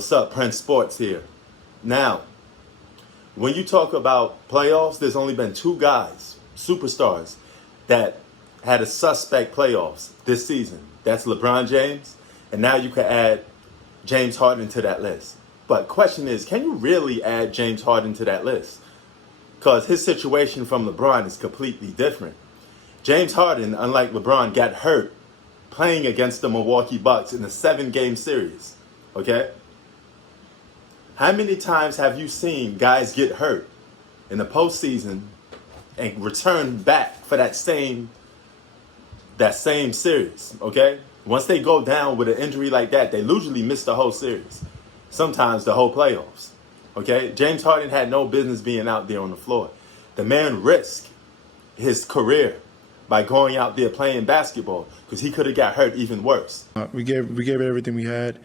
What's up, Prince Sports here. Now, when you talk about playoffs, there's only been two guys, superstars, that had a suspect playoffs this season. That's LeBron James, and now you can add James Harden to that list. But question is, can you really add James Harden to that list? Because his situation from LeBron is completely different. James Harden, unlike LeBron, got hurt playing against the Milwaukee Bucks in a 7-game series. Okay? How many times have you seen guys get hurt in the postseason and return back for that same series? Okay? Once they go down with an injury like that, they usually miss the whole series. Sometimes the whole playoffs. Okay? James Harden had no business being out there on the floor. The man risked his career by going out there playing basketball because he could have got hurt even worse. We gave it everything we had.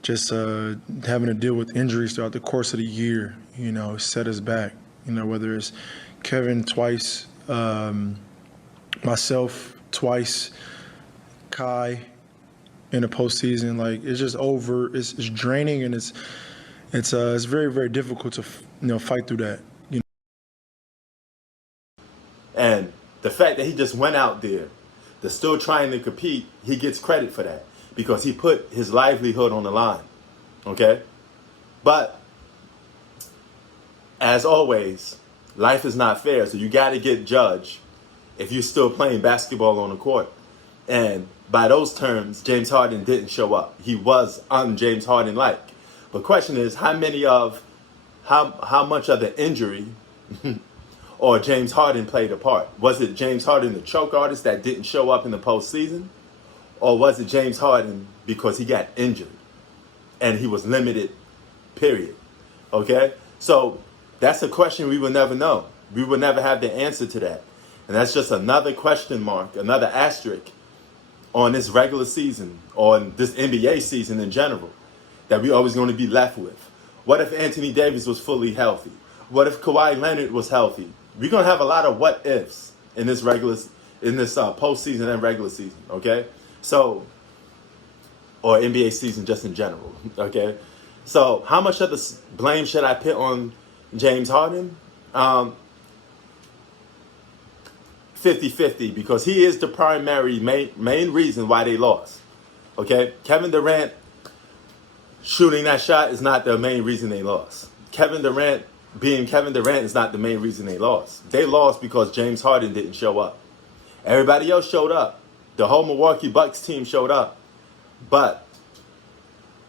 Just having to deal with injuries throughout the course of the year, set us back. Whether it's Kevin twice, myself twice, Kai in the postseason. Like, it's just over. It's draining, and it's very, very difficult to fight through that. And the fact that he just went out there, they're still trying to compete, he gets credit for that because he put his livelihood on the line. Okay? But as always, life is not fair, so you got to get judged if you're still playing basketball on the court. And by those terms, James Harden didn't show up. He was un-James Harden-like. But question is, how much of the injury or James Harden played a part? Was it James Harden, the choke artist, that didn't show up in the postseason? Or was it James Harden because he got injured and he was limited, period? Okay? So that's a question we will never know. We will never have the answer to that. And that's just another question mark, another asterisk on this regular season, on this NBA season in general, that we're always going to be left with. What if Anthony Davis was fully healthy? What if Kawhi Leonard was healthy? We're going to have a lot of what ifs in this postseason and regular season, okay? So, or NBA season just in general, okay? So, how much of the blame should I put on James Harden? 50-50, because he is the primary main reason why they lost, okay? Kevin Durant shooting that shot is not the main reason they lost. Kevin Durant being Kevin Durant is not the main reason they lost. They lost because James Harden didn't show up. Everybody else showed up. The whole Milwaukee Bucks team showed up. But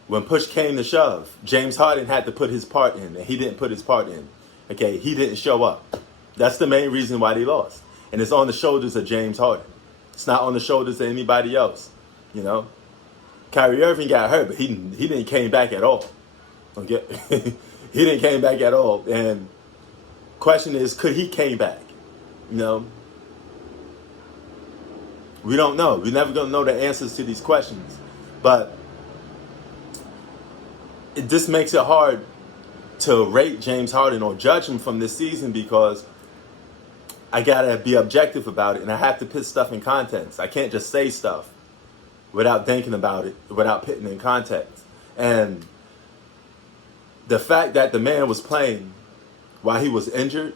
when push came to shove, James Harden had to put his part in, and he didn't put his part in. Okay, he didn't show up. That's the main reason why they lost. And it's on the shoulders of James Harden. It's not on the shoulders of anybody else. Kyrie Irving got hurt, but he didn't came back at all. Okay? He didn't came back at all. And question is, could he came back? We don't know. We're never going to know the answers to these questions. But this makes it hard to rate James Harden or judge him from this season because I got to be objective about it and I have to put stuff in context. I can't just say stuff without thinking about it, without putting it in context. And the fact that the man was playing while he was injured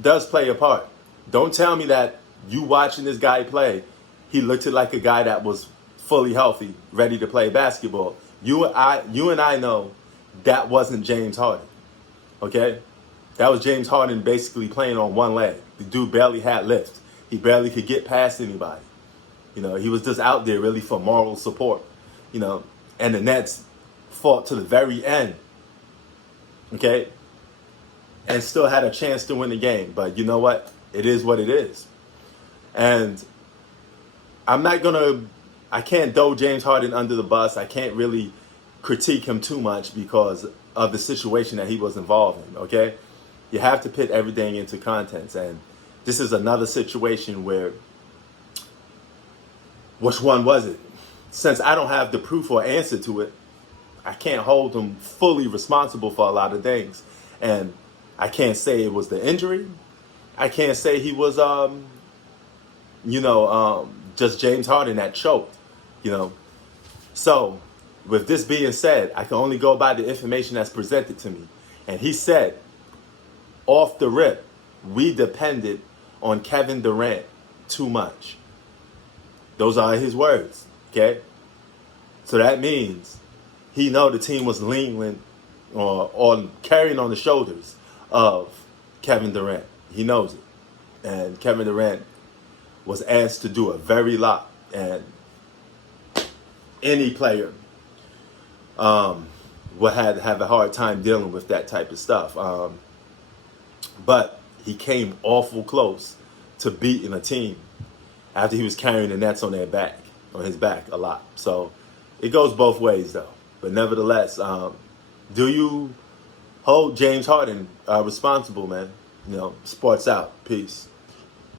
does play a part. Don't tell me that you watching this guy play, he looked like a guy that was fully healthy, ready to play basketball. You and I know that wasn't James Harden. Okay? That was James Harden basically playing on one leg. The dude barely had lift. He barely could get past anybody. He was just out there really for moral support. And the Nets fought to the very end. Okay? And still had a chance to win the game. But you know what? It is what it is. And I can't throw James Harden under the bus. I can't really critique him too much because of the situation that he was involved in, okay? You have to put everything into context. And this is another situation where, which one was it? Since I don't have the proof or answer to it, I can't hold him fully responsible for a lot of things. And I can't say it was the injury. I can't say he was, just James Harden that choked, So with this being said, I can only go by the information that's presented to me. And he said, off the rip, we depended on Kevin Durant too much. Those are his words, okay? So that means he know the team was leaning on carrying on the shoulders of Kevin Durant. He knows it. And Kevin Durant was asked to do a very lot. And any player would have a hard time dealing with that type of stuff. But he came awful close to beating a team after he was carrying the Nets on his back a lot. So it goes both ways, though. But nevertheless, do you hold James Harden responsible, man? Sports out. Peace.